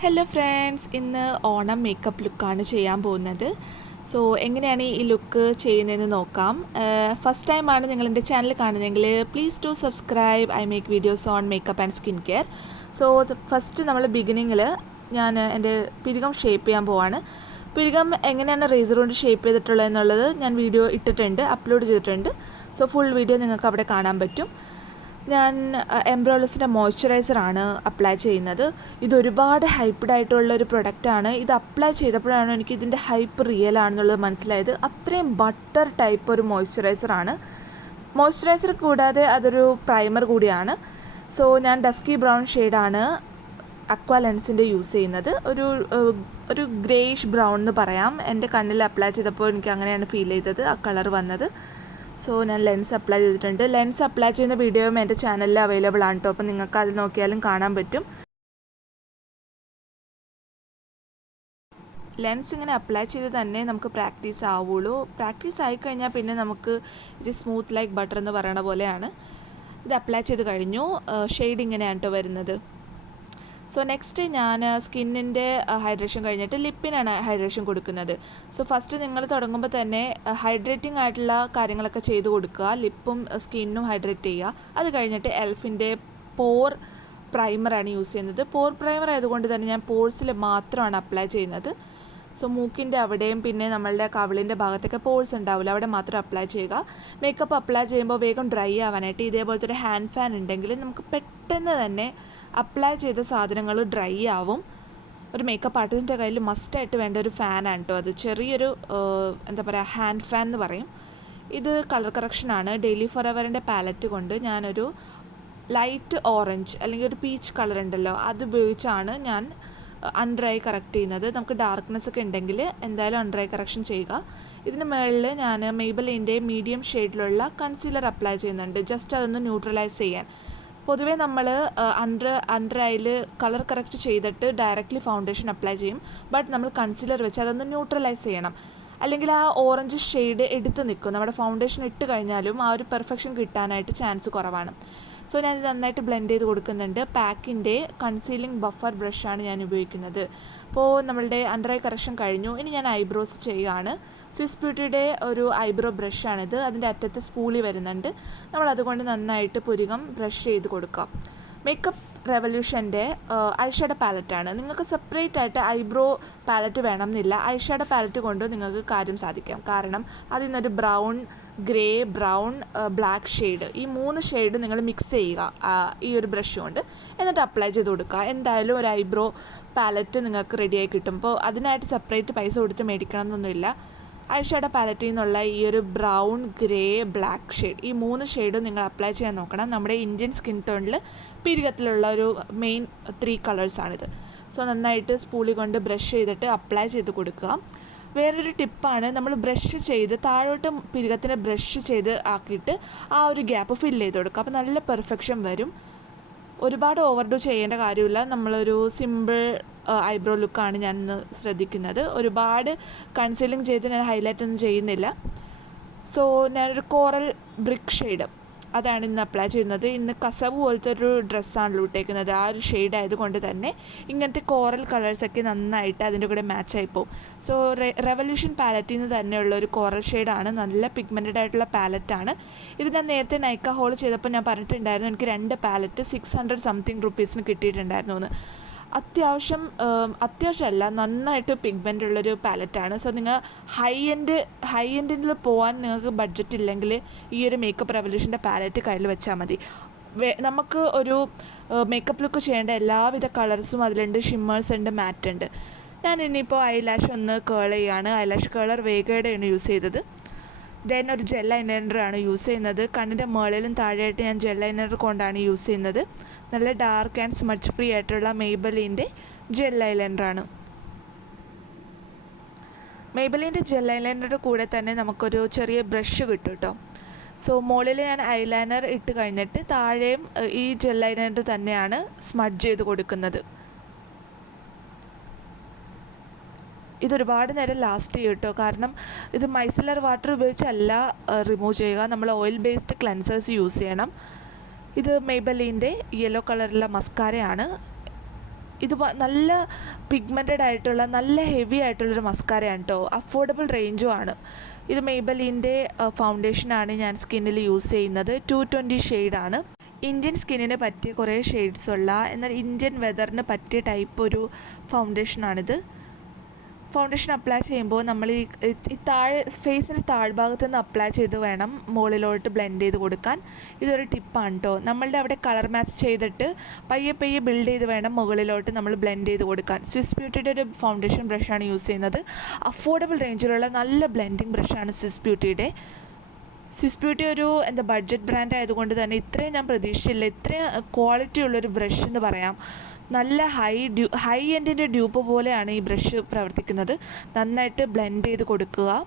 Hello friends ഇന്ന് Onam makeup ലുക്കാണ് ചെയ്യാൻ പോകുന്നത്. സോ എങ്ങനെയാണ് ഈ ലുക്ക് ചെയ്യുന്നതെന്ന് നോക്കാം. ഫസ്റ്റ് ടൈമാണ് നിങ്ങൾ എന്റെ ചാനൽ കാണുന്നതെങ്കിൽ please to subscribe I make videos on makeup and skin care so first നമ്മൾ ബിഗിനിങ്ങിൽ ഞാൻ എന്റെ പിരികം ഷേപ്പ് ചെയ്യാൻ പോവാണ്. പിരികം എങ്ങനെയാണ് റേസർ കൊണ്ട് ഷേപ്പ് ചെയ്തിട്ടുള്ളത് എന്നുള്ളത് ഞാൻ വീഡിയോ ഇട്ടിട്ടുണ്ട് അപ്ലോഡ് ചെയ്തിട്ടുണ്ട്. സോ ഫുൾ വീഡിയോ നിങ്ങൾക്ക് അവിടെ കാണാൻ പറ്റും. ഞാൻ എംബ്രോളസിന്റെ മോയ്സ്ചറൈസറാണ് അപ്ലൈ ചെയ്യുന്നത്. ഇതൊരുപാട് ഹൈപ്ഡ് ആയിട്ടുള്ള ഒരു പ്രൊഡക്റ്റാണ് ഇത് അപ്ലൈ ചെയ്തപ്പോഴാണ് എനിക്ക് ഇതിന്റെ ഹൈപ്പ് റിയൽ ആണെന്നുള്ളത് മനസ്സിലായത്. അത്രയും ബട്ടർ ടൈപ്പ് ഒരു മോയ്സ്ചറൈസറാണ് മോയ്സ്ചറൈസർ കൂടാതെ അതൊരു പ്രൈമർ കൂടിയാണ്. സോ ഞാൻ ഡസ്കി ബ്രൗൺ ഷെയ്ഡാണ് അക്വാ ലെൻസിന്റെ യൂസ് ചെയ്യുന്നത്. ഒരു ഒരു ഗ്രേഷ് ബ്രൗൺ എന്ന് പറയാം. എന്റെ കണ്ണിൽ അപ്ലൈ ചെയ്തപ്പോൾ എനിക്ക് അങ്ങനെയാണ് ഫീൽ ചെയ്തത്. ആ കളർ വന്നത്. സോ ഞാൻ ലെൻസ് അപ്ലൈ ചെയ്തിട്ടുണ്ട്. ലെൻസ് അപ്ലൈ ചെയ്യുന്ന വീഡിയോയും എന്റെ ചാനലിൽ അവൈലബിൾ ആണ് കേട്ടോ അപ്പോൾ നിങ്ങൾക്ക് അത് നോക്കിയാലും കാണാൻ പറ്റും. ലെൻസ് ഇങ്ങനെ അപ്ലൈ ചെയ്ത് തന്നെ നമുക്ക് പ്രാക്ടീസ് ആവുള്ളൂ. പ്രാക്ടീസ് ആയി ആയിക്കഴിഞ്ഞാൽ പിന്നെ നമുക്ക് ഇത് സ്മൂത്ത് ലൈക്ക് ബട്ടർ എന്ന് പറയണ പോലെയാണ്. ഇത് അപ്ലൈ ചെയ്ത് കഴിഞ്ഞു. ഷെയ്ഡ് ഇങ്ങനെയാണ് കേട്ടോ വരുന്നത്. സോ നെക്സ്റ്റ് ഞാൻ സ്കിന്നിന്റെ ഹൈഡ്രേഷൻ കഴിഞ്ഞിട്ട് ലിപ്പിനാണ് ഹൈഡ്രേഷൻ കൊടുക്കുന്നത്. സോ ഫസ്റ്റ് നിങ്ങൾ തുടങ്ങുമ്പോൾ തന്നെ ഹൈഡ്രേറ്റിംഗ് ആയിട്ടുള്ള കാര്യങ്ങളൊക്കെ ചെയ്ത് കൊടുക്കുക. ലിപ്പും സ്കിന്നും ഹൈഡ്രേറ്റ് ചെയ്യുക. അത് കഴിഞ്ഞിട്ട് എൽഫിന്റെ പോർ പ്രൈമറാണ് യൂസ് ചെയ്യുന്നത്. പോർ പ്രൈമർ ആയതുകൊണ്ട് തന്നെ ഞാൻ പോഴ്സിൽ മാത്രമാണ് അപ്ലൈ ചെയ്യുന്നത്. സോ മൂക്കിന്റെ അവിടെയും പിന്നെ നമ്മളുടെ കവിളിന്റെ ഭാഗത്തൊക്കെ പോൾസ് ഉണ്ടാവില്ല. അവിടെ മാത്രം അപ്ലൈ ചെയ്യുക. മേക്കപ്പ് അപ്ലൈ ചെയ്യുമ്പോൾ വേഗം ഡ്രൈ ആവാനായിട്ട് ഇതേപോലത്തെ ഒരു ഹാൻഡ് ഫാൻ ഉണ്ടെങ്കിൽ നമുക്ക് പെട്ടെന്ന് തന്നെ അപ്ലൈ ചെയ്ത സാധനങ്ങൾ ഡ്രൈ ആവും. ഒരു മേക്കപ്പ് ആർട്ടിസ്റ്റിന്റെ കയ്യിൽ മസ്റ്റായിട്ട് വേണ്ട ഒരു ഫാനാണ് കേട്ടോ അത്. ചെറിയൊരു എന്താ പറയുക ഹാൻഡ് ഫാൻ എന്ന് പറയും. ഇത് കളർ കറക്ഷനാണ് ഡെയിലി ഫോർ അവറിന്റെ പാലറ്റ് കൊണ്ട് ഞാനൊരു ലൈറ്റ് ഓറഞ്ച് അല്ലെങ്കിൽ ഒരു പീച്ച് കളർ ഉണ്ടല്ലോ അത് ഉപയോഗിച്ചാണ് ഞാൻ അണ്ടർ ഐ കറക്റ്റ് ചെയ്യുന്നത്. നമുക്ക് ഡാർക്ക്നെസ് ഒക്കെ ഉണ്ടെങ്കിൽ എന്തായാലും അണ്ടർ കറക്ഷൻ ചെയ്യുക. ഇതിന് മുകളിൽ ഞാൻ മെയ്ബലിന്റെ മീഡിയം ഷെയ്ഡിലുള്ള കൺസീലർ അപ്ലൈ ചെയ്യുന്നുണ്ട്. ജസ്റ്റ് അതൊന്ന് ന്യൂട്രലൈസ് ചെയ്യാൻ. പൊതുവേ നമ്മൾ അണ്ടർ അണ്ടർ കളർ കറക്റ്റ് ചെയ്തിട്ട് ഡയറക്റ്റ്ലി ഫൗണ്ടേഷൻ അപ്ലൈ ചെയ്യും. ബട്ട് നമ്മൾ കൺസീലർ വെച്ച് അതൊന്ന് ന്യൂട്രലൈസ് ചെയ്യണം. അല്ലെങ്കിൽ ആ ഓറഞ്ച് ഷെയ്ഡ് എടുത്ത് നിൽക്കും. നമ്മുടെ ഫൗണ്ടേഷൻ ഇട്ട് കഴിഞ്ഞാലും ആ ഒരു പെർഫെക്ഷൻ കിട്ടാനായിട്ട് ചാൻസ് കുറവാണ്. സോ ഞാനിത് നന്നായിട്ട് ബ്ലെൻഡ് ചെയ്ത് കൊടുക്കുന്നുണ്ട്. പാക്കിന്റെ കൺസീലിംഗ് ബഫർ ബ്രഷാണ് ഞാൻ ഉപയോഗിക്കുന്നത്. അപ്പോൾ നമ്മളുടെ അണ്ടർ ഐ കറക്ഷൻ കഴിഞ്ഞു. ഇനി ഞാൻ ഐബ്രോസ് ചെയ്യുകയാണ്. സ്വിസ് ബ്യൂട്ടിയുടെ ഒരു ഐബ്രോ ബ്രഷാണിത് അതിന്റെ അറ്റത്ത് സ്പൂളി വരുന്നുണ്ട്. നമ്മൾ അതുകൊണ്ട് നന്നായിട്ട് പുരികം ബ്രഷ് ചെയ്ത് കൊടുക്കാം. മേക്കപ്പ് റെവല്യൂഷന്റെ ഐഷാഡോ പാലറ്റാണ്. നിങ്ങൾക്ക് സെപ്പറേറ്റ് ആയിട്ട് ഐബ്രോ പാലറ്റ് വേണം എന്നില്ല പാലറ്റ് കൊണ്ട് നിങ്ങൾക്ക് കാര്യം സാധിക്കാം. കാരണം അതിൽ നിന്നൊരു brown grey brown black shade. ഈ മൂന്ന് ഷെയ്ഡ് നിങ്ങൾ മിക്സ് ചെയ്യുക ഈ ഒരു ബ്രഷ് കൊണ്ട്. എന്നിട്ട് അപ്ലൈ ചെയ്ത് കൊടുക്കുക. എന്തായാലും ഒരു ഐബ്രോ പാലറ്റ് നിങ്ങൾക്ക് റെഡിയായി കിട്ടും. അപ്പോൾ അതിനായിട്ട് സെപ്പറേറ്റ് പൈസ കൊടുത്ത് മേടിക്കണം എന്നൊന്നുമില്ല ഐഷാഡോ പാലറ്റിൽ നിന്നുള്ള ഈ ഒരു ബ്രൗൺ ഗ്രേ ബ്ലാക്ക് ഷെയ്ഡ്. ഈ മൂന്ന് ഷെയ്ഡും നിങ്ങൾ അപ്ലൈ ചെയ്യാൻ നോക്കണം. നമ്മുടെ ഇന്ത്യൻ സ്കിൻ ടോണിൽ പിരികത്തിലുള്ള ഒരു മെയിൻ ത്രീ കളേഴ്സാണിത് സോ നന്നായിട്ട് സ്പൂളി കൊണ്ട് ബ്രഷ് ചെയ്തിട്ട് അപ്ലൈ ചെയ്ത് കൊടുക്കുക. വേറൊരു ടിപ്പാണ് നമ്മൾ ബ്രഷ് ചെയ്ത് താഴോട്ട് പിരികത്തിന് ബ്രഷ് ചെയ്ത് ആക്കിയിട്ട് ആ ഒരു ഗ്യാപ്പ് ഫിൽ ചെയ്ത് കൊടുക്കുക. അപ്പോൾ നല്ല പെർഫെക്ഷൻ വരും. ഒരുപാട് ഓവർഡു ചെയ്യേണ്ട കാര്യമില്ല. നമ്മളൊരു സിമ്പിൾ ഐബ്രോ ലുക്കാണ് ഞാൻ ഇന്ന് ശ്രദ്ധിക്കുന്നത്. ഒരുപാട് കൺസീലിംഗ് ചെയ്ത് ഞാൻ ഹൈലൈറ്റ് ഒന്നും ചെയ്യുന്നില്ല. സോ ഞാനൊരു കോറൽ ബ്രിക്ക് ഷെയ്ഡ് അതാണ് ഇന്ന് അപ്ലൈ ചെയ്യുന്നത്. ഇന്ന് കസവ് പോലത്തെ ഒരു ഡ്രസ്സാണല്ലോ ഇട്ടേക്കുന്നത്. ആ ഒരു ഷെയ്ഡ് ആയതുകൊണ്ട് തന്നെ ഇങ്ങനത്തെ കോറൽ കളേഴ്സൊക്കെ നന്നായിട്ട് അതിന്റെ കൂടെ മാച്ചായി പോകും സോ റെവല്യൂഷൻ പാലറ്റിൽ നിന്ന് തന്നെയുള്ള ഒരു കോറൽ ഷെയ്ഡാണ് നല്ല പിഗ്മെന്റഡ് ആയിട്ടുള്ള പാലറ്റാണ് ഇത് ഞാൻ നേരത്തെ നൈക്ക ഹോൾ ചെയ്തപ്പോൾ ഞാൻ പറഞ്ഞിട്ടുണ്ടായിരുന്നു എനിക്ക് രണ്ട് പാലറ്റ് സിക്സ് ഹൺഡ്രഡ് സംതിങ് റുപ്പീസിന് കിട്ടിയിട്ടുണ്ടായിരുന്നു എന്ന്. അത്യാവശ്യം അത്യാവശ്യമല്ല നന്നായിട്ട് പിഗ്മെന്റ് ഉള്ളൊരു പാലറ്റാണ് സോ നിങ്ങൾ ഹൈ എൻഡ് ഹൈ എൻഡിൽ പോകാൻ നിങ്ങൾക്ക് ബഡ്ജറ്റ് ഇല്ലെങ്കിൽ ഈ ഒരു മേക്കപ്പ് റെവല്യൂഷന്റെ പാലറ്റ് കയ്യിൽ വെച്ചാൽ മതി. നമുക്ക് ഒരു മേക്കപ്പ് ലുക്ക് ചെയ്യേണ്ട എല്ലാവിധ കളേഴ്സും അതിലുണ്ട്. ഷിമ്മേഴ്സ് ഉണ്ട് മാറ്റ് ഉണ്ട്. ഞാൻ ഇനിയിപ്പോൾ ഐലാഷ് ഒന്ന് കേൾ ചെയ്യാണ്. ഐലാഷ് കളർ വേഗയുടെയാണ് യൂസ് ചെയ്തത്. ദെൻ ഒരു ജെൽ ഐലൈനറാണ് യൂസ് ചെയ്യുന്നത്. കണ്ണിന്റെ മുകളിലും താഴെയായിട്ട് ഞാൻ ജെൽ ഐലൈനർ കൊണ്ടാണ് യൂസ് ചെയ്യുന്നത്. നല്ല ഡാർക്ക് ആൻഡ് സ്മച്ച് ഫ്രീ ആയിട്ടുള്ള മെയ്ബലിന്റെ ജെൽ ഐലൈനറാണ് മെയ്ബലിന്റെ ജെൽ ഐലൈനറുടെ കൂടെ തന്നെ നമുക്കൊരു ചെറിയ ബ്രഷ് കിട്ടും കേട്ടോ സോ മുകളിൽ ഞാൻ ഐലൈനർ ഇട്ട് കഴിഞ്ഞിട്ട് താഴെയും ഈ ജെൽ ഐലൈനർ തന്നെയാണ് സ്മഡ്ജ് ചെയ്ത് കൊടുക്കുന്നത്. ഇതൊരുപാട് നേരം ലാസ്റ്റ് ചെയ്യും കേട്ടോ കാരണം ഇത് മൈസലർ വാട്ടർ ഉപയോഗിച്ചല്ല റിമൂവ് ചെയ്യുക. നമ്മൾ ഓയിൽ ബേസ്ഡ് ക്ലെൻസേഴ്സ് യൂസ് ചെയ്യണം. ഇത് മെയ്ബലീന്റെ യെല്ലോ കളറുള്ള മസ്കാരയാണ് ഇത് നല്ല പിഗ്മെന്റഡ് ആയിട്ടുള്ള നല്ല ഹെവി ആയിട്ടുള്ളൊരു മസ്കാരയാണ് കേട്ടോ അഫോർഡബിൾ റേഞ്ചും ആണ് ഇത് മെയ്ബലിന്റെ ഫൗണ്ടേഷനാണ് ഞാൻ സ്കിന്നിൽ യൂസ് ചെയ്യുന്നത്. ടു ട്വന്റി ഷെയ്ഡാണ് ഇന്ത്യൻ സ്കിന്നിന് പറ്റിയ കുറേ ഷെയ്ഡ്സ് ഉള്ള എന്നാൽ ഇന്ത്യൻ വെതറിന് പറ്റിയ ടൈപ്പ് ഒരു ഫൗണ്ടേഷനാണിത് ഫൗണ്ടേഷൻ അപ്ലൈ ചെയ്യുമ്പോൾ നമ്മൾ ഈ ഈ താഴെ ഫേസിന്റെ താഴ്ഭാഗത്ത് നിന്ന് അപ്ലൈ ചെയ്ത് വേണം മുകളിലോട്ട് ബ്ലെൻഡ് ചെയ്ത് കൊടുക്കാൻ. ഇതൊരു ടിപ്പാണ് കേട്ടോ നമ്മളുടെ അവിടെ കളർ മാച്ച് ചെയ്തിട്ട് പയ്യെ പയ്യെ ബിൽഡ് ചെയ്ത് വേണം മുകളിലോട്ട് നമ്മൾ ബ്ലെൻഡ് ചെയ്ത് കൊടുക്കാൻ. സ്വിസ് ബ്യൂട്ടിയുടെ ഒരു ഫൗണ്ടേഷൻ ബ്രഷാണ് യൂസ് ചെയ്യുന്നത്. അഫോർഡബിൾ റേഞ്ചിലുള്ള നല്ല ബ്ലെൻഡിങ് ബ്രഷാണ് സ്വിസ് ബ്യൂട്ടിയുടെ സ്വിസ് ബ്യൂട്ടി ഒരു എന്താ ബഡ്ജറ്റ് ബ്രാൻഡ് ആയതുകൊണ്ട് തന്നെ ഇത്രയും ഞാൻ പ്രതീക്ഷിച്ചില്ല. ഇത്രയും ക്വാളിറ്റി ഉള്ളൊരു ബ്രഷ് എന്ന് പറയാം. നല്ല ഹൈ ഡ്യൂ ഹൈ എൻഡിന്റെ ഡ്യൂപ്പ് പോലെയാണ് ഈ ബ്രഷ് പ്രവർത്തിക്കുന്നത്. നന്നായിട്ട് ബ്ലെൻഡ് ചെയ്ത് കൊടുക്കുക.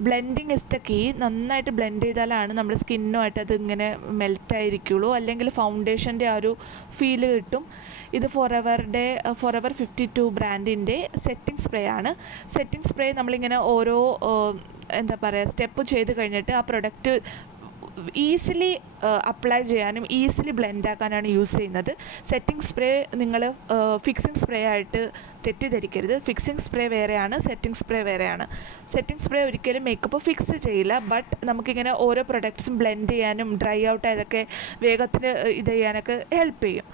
ബ്ലെൻഡിങ് ഇസ് ദ കീ നന്നായിട്ട് ബ്ലെൻഡ് ചെയ്താലാണ് നമ്മുടെ സ്കിന്നുമായിട്ട് അത് ഇങ്ങനെ മെൽറ്റ് ആയിരിക്കുള്ളൂ. അല്ലെങ്കിൽ ഫൗണ്ടേഷന്റെ ആ ഒരു ഫീൽ കിട്ടും. ഇത് ഫോറെവറുടെ ഫോറെവർ ഫിഫ്റ്റി ടു ബ്രാൻഡിന്റെ സെറ്റിംഗ് സ്പ്രേ ആണ്. സെറ്റിംഗ് സ്പ്രേ നമ്മളിങ്ങനെ ഓരോ എന്താ പറയുക സ്റ്റെപ്പ് ചെയ്ത് കഴിഞ്ഞിട്ട് ആ പ്രൊഡക്റ്റ് ഈസിലി അപ്ലൈ ചെയ്യാനും ഈസിലി ബ്ലെൻഡ് ആക്കാനാണ് യൂസ് ചെയ്യുന്നത്. സെറ്റിംഗ് സ്പ്രേ നിങ്ങൾ ഫിക്സിംഗ് സ്പ്രേ ആയിട്ട് തെറ്റിദ്ധരിക്കരുത്. ഫിക്സിംഗ് സ്പ്രേ വേറെയാണ് സെറ്റിംഗ് സ്പ്രേ വേറെയാണ്. സെറ്റിംഗ് സ്പ്രേ ഒരിക്കലും മേക്കപ്പ് ഫിക്സ് ചെയ്യില്ല ബട്ട് നമുക്കിങ്ങനെ ഓരോ പ്രൊഡക്ട്സും ബ്ലെൻഡ് ചെയ്യാനും ഡ്രൈ ഔട്ട് ആയതൊക്കെ വേഗത്തിൽ ഇത് ചെയ്യാനൊക്കെ ഹെൽപ്പ് ചെയ്യും.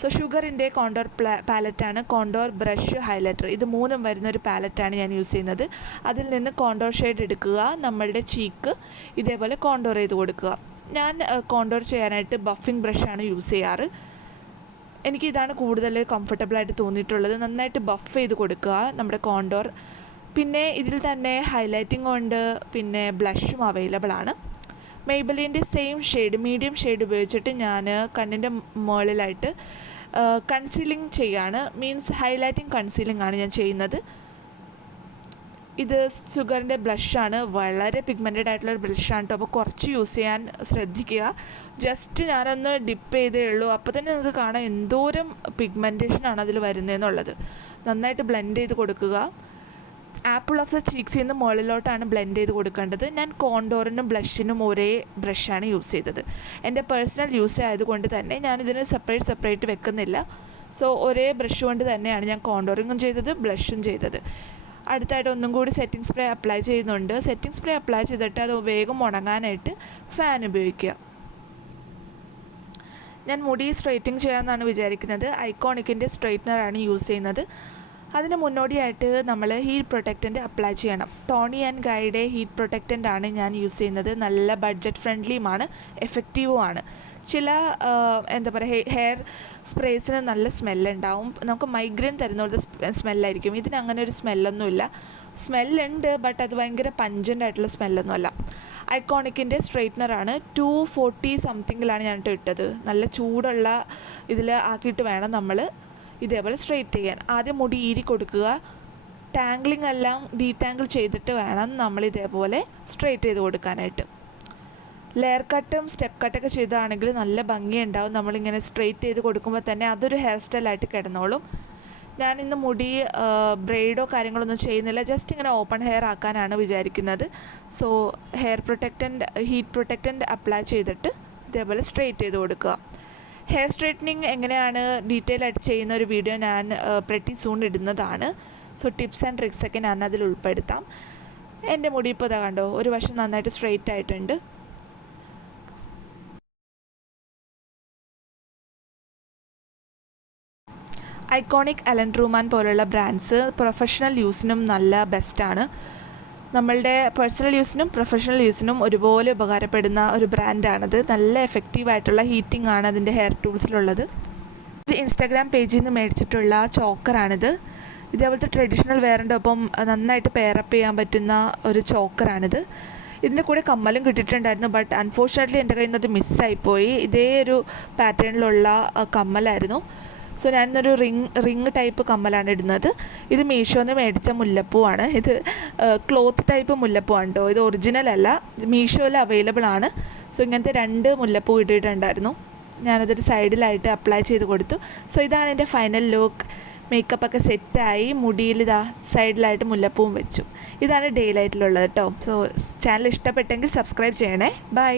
സോ ഷുഗറിന്റെ കോണ്ടോർ പ്ലാ പാലറ്റാണ് കോണ്ടോർ ബ്രഷ് ഹൈലൈറ്റർ ഇത് മൂന്നും വരുന്ന ഒരു പാലറ്റാണ് ഞാൻ യൂസ് ചെയ്യുന്നത്. അതിൽ നിന്ന് കോണ്ടോർ ഷെയ്ഡ് എടുക്കുക. നമ്മളുടെ ചീക്ക് ഇതേപോലെ കോണ്ടോർ ചെയ്ത് കൊടുക്കുക. ഞാൻ കോണ്ടോർ ചെയ്യാനായിട്ട് ബഫിംഗ് ബ്രഷാണ് യൂസ് ചെയ്യാറ്. എനിക്ക് ഇതാണ് കൂടുതൽ കംഫർട്ടബിളായിട്ട് തോന്നിയിട്ടുള്ളത്. നന്നായിട്ട് ബഫ് ചെയ്ത് കൊടുക്കുക നമ്മുടെ കോണ്ടോർ പിന്നെ ഇതിൽ തന്നെ ഹൈലൈറ്റിംഗ് ഉണ്ട്. പിന്നെ ബ്ലഷും അവൈലബിൾ ആണ്. മെയ്ബലിന്റെ സെയിം ഷെയ്ഡ് മീഡിയം ഷെയ്ഡ് ഉപയോഗിച്ചിട്ട് ഞാൻ കണ്ണിന്റെ മുകളിലായിട്ട് കൺസീലിംഗ് ചെയ്യാണ്. മീൻസ് ഹൈലൈറ്റിംഗ് കൺസീലിംഗ് ആണ് ഞാൻ ചെയ്യുന്നത്. ഇത് സുഗറിന്റെ ബ്ലഷാണ് വളരെ പിഗ്മെന്റഡ് ആയിട്ടുള്ള ഒരു ബ്ലഷാണ് കേട്ടോ അപ്പോൾ കുറച്ച് യൂസ് ചെയ്യാൻ ശ്രദ്ധിക്കുക. ജസ്റ്റ് ഞാനൊന്ന് ഡിപ്പ് ചെയ്തേ ഉള്ളൂ. അപ്പോൾ തന്നെ നിങ്ങൾക്ക് കാണാം എന്തോരം പിഗ്മെന്റേഷനാണ് അതിൽ വരുന്നതെന്നുള്ളത് നന്നായിട്ട് ബ്ലെൻഡ് ചെയ്ത് കൊടുക്കുക. ആപ്പിൾ ഓഫ് ദ ചീക്സിൽ നിന്ന് മുകളിലോട്ടാണ് ബ്ലെൻഡ് ചെയ്ത് കൊടുക്കേണ്ടത്. ഞാൻ കോണ്ടോറിനും ബ്ലഷിനും ഒരേ ബ്രഷാണ് യൂസ് ചെയ്തത്. എന്റെ പേഴ്സണൽ യൂസ് ആയതുകൊണ്ട് തന്നെ ഞാനിതിന് സെപ്പറേറ്റ് സെപ്പറേറ്റ് വെക്കുന്നില്ല. സോ ഒരേ ബ്രഷ് കൊണ്ട് തന്നെയാണ് ഞാൻ കോണ്ടോറിങ്ങും ചെയ്തത് ബ്ലഷും ചെയ്തത്. അടുത്തായിട്ട് ഒന്നും കൂടി സെറ്റിംഗ് സ്പ്രേ അപ്ലൈ ചെയ്യുന്നുണ്ട്. സെറ്റിംഗ് സ്പ്രേ അപ്ലൈ ചെയ്തിട്ട് അത് വേഗം ഉണങ്ങാനായിട്ട് ഫാൻ ഉപയോഗിക്കുക. ഞാൻ മുടി സ്ട്രൈറ്റിംഗ് ചെയ്യാമെന്നാണ് വിചാരിക്കുന്നത്. ഐക്കോണിക്കിന്റെ സ്ട്രൈറ്റ്നറാണ് യൂസ് ചെയ്യുന്നത്. അതിന് മുന്നോടിയായിട്ട് നമ്മൾ ഹീറ്റ് പ്രൊട്ടക്റ്റന്റ് അപ്ലൈ ചെയ്യണം. ടോണി ആൻഡ് ഗൈയുടെ ഹീറ്റ് പ്രൊട്ടക്റ്റന്റ് ആണ് ഞാൻ യൂസ് ചെയ്യുന്നത്. നല്ല ബഡ്ജറ്റ് ഫ്രണ്ട്ലിയുമാണ് എഫക്റ്റീവുമാണ് ചില എന്താ പറയുക ഹെയർ സ്പ്രേസിന് നല്ല സ്മെല്ലുണ്ടാവും നമുക്ക് മൈഗ്രെയിൻ തരുന്ന പോലത്തെ സ്മെല്ലായിരിക്കും ഇതിന് അങ്ങനെ ഒരു സ്മെല്ലൊന്നുമില്ല സ്മെല്ലുണ്ട് ബട്ട് അത് ഭയങ്കര പഞ്ചന്റ് ആയിട്ടുള്ള സ്മെല്ലൊന്നുമല്ല ഐക്കോണിക്കിന്റെ സ്ട്രെയിറ്റ്നറാണ് ടു ഫോർട്ടി സംതിങ്ങിലാണ് ഞാനിട്ട് ഇട്ടത്. നല്ല ചൂടുള്ള ഇതിൽ ആക്കിയിട്ട് വേണം നമ്മൾ ഇതേപോലെ സ്ട്രെയിറ്റ് ചെയ്യാൻ. ആദ്യം മുടി ഈരി കൊടുക്കുക. ടാംഗ്ലിംഗ് എല്ലാം ഡീടാങ്കിൾ ചെയ്തിട്ട് വേണം നമ്മൾ ഇതേപോലെ സ്ട്രെയിറ്റ് ചെയ്ത് കൊടുക്കാനായിട്ട്. ലെയർ കട്ടും സ്റ്റെപ്പ് കട്ടൊക്കെ ചെയ്താണെങ്കിൽ നല്ല ഭംഗിയുണ്ടാവും. നമ്മളിങ്ങനെ സ്ട്രെയിറ്റ് ചെയ്ത് കൊടുക്കുമ്പോൾ തന്നെ അതൊരു ഹെയർ സ്റ്റൈലായിട്ട് കിടന്നോളും. ഞാൻ ഇന്ന് മുടി ബ്രെയ്ഡോ കാര്യങ്ങളൊന്നും ചെയ്യുന്നില്ല. ജസ്റ്റ് ഇങ്ങനെ ഓപ്പൺ ഹെയർ ആക്കാനാണ് വിചാരിക്കുന്നത്. So hair protectant heat protectant apply ചെയ്തിട്ട് ഇതേപോലെ സ്ട്രെയിറ്റ് ചെയ്ത് കൊടുക്കുക. ഹെയർ സ്ട്രൈറ്റനിങ് എങ്ങനെയാണ് ഡീറ്റെയിൽ ആയിട്ട് ചെയ്യുന്ന ഒരു വീഡിയോ ഞാൻ പ്രട്ടി സൂൺ ഇടുന്നതാണ്. സോ ടിപ്സ് ആൻഡ് ട്രിക്സ് ഒക്കെ ഞാൻ അതിൽ ഉൾപ്പെടുത്താം. എന്റെ മുടി ഇപ്പോൾ ഇതാ കണ്ടോ ഒരു വശം നന്നായിട്ട് സ്ട്രെയിറ്റ് ആയിട്ടുണ്ട്. ഐക്കോണിക് അലൻ ട്രൂമാൻ പോലുള്ള ബ്രാൻഡ്സ് പ്രൊഫഷണൽ യൂസിനും നല്ല ബെസ്റ്റാണ് നമ്മളുടെ പേഴ്സണൽ യൂസിനും പ്രൊഫഷണൽ യൂസിനും ഒരുപോലെ ഉപകാരപ്പെടുന്ന ഒരു ബ്രാൻഡാണത് നല്ല എഫക്റ്റീവ് ആയിട്ടുള്ള ഹീറ്റിംഗ് ആണ് അതിന്റെ ഹെയർ ടൂൾസിലുള്ളത് ഇൻസ്റ്റാഗ്രാം പേജിൽ നിന്ന് മേടിച്ചിട്ടുള്ള ചോക്കറാണിത് ഇതേപോലത്തെ ട്രഡീഷണൽ വെയറിന്റെ ഒപ്പം നന്നായിട്ട് പെയറപ്പ് ചെയ്യാൻ പറ്റുന്ന ഒരു ചോക്കറാണിത് ഇതിന്റെ കൂടെ കമ്മലും കിട്ടിയിട്ടുണ്ടായിരുന്നു ബട്ട് അൺഫോർച്ചുനേറ്റ്ലി എന്റെ കയ്യിൽ നിന്ന് അത് മിസ്സായിപ്പോയി ഇതേ ഒരു പാറ്റേണിലുള്ള കമ്മലായിരുന്നു. സോ ഞാനിന്നൊരു റിങ് റിങ് ടൈപ്പ് കമ്മലാണ് ഇടുന്നത്. ഇത് മീഷോന്ന് മേടിച്ച മുല്ലപ്പൂവാണ്. ഇത് ക്ലോത്ത് ടൈപ്പ് മുല്ലപ്പൂവാണ് കേട്ടോ ഇത് ഒറിജിനൽ അല്ല. മീഷോയിൽ അവൈലബിൾ ആണ്. സോ ഇങ്ങനത്തെ രണ്ട് മുല്ലപ്പൂ ഇട്ടിട്ടുണ്ടായിരുന്നു. ഞാനതൊരു സൈഡിലായിട്ട് അപ്ലൈ ചെയ്ത് കൊടുത്തു. സോ ഇതാണ് എന്റെ ഫൈനൽ ലുക്ക് മേക്കപ്പ് ഒക്കെ സെറ്റായി മുടിയിൽ ഇതാ സൈഡിലായിട്ട് മുല്ലപ്പൂവും വെച്ചു. ഇതാണ് ഡേ ലൈറ്റിലുള്ളത് കേട്ടോ സോ ചാനൽ ഇഷ്ടപ്പെട്ടെങ്കിൽ സബ്സ്ക്രൈബ് ചെയ്യണേ. ബൈ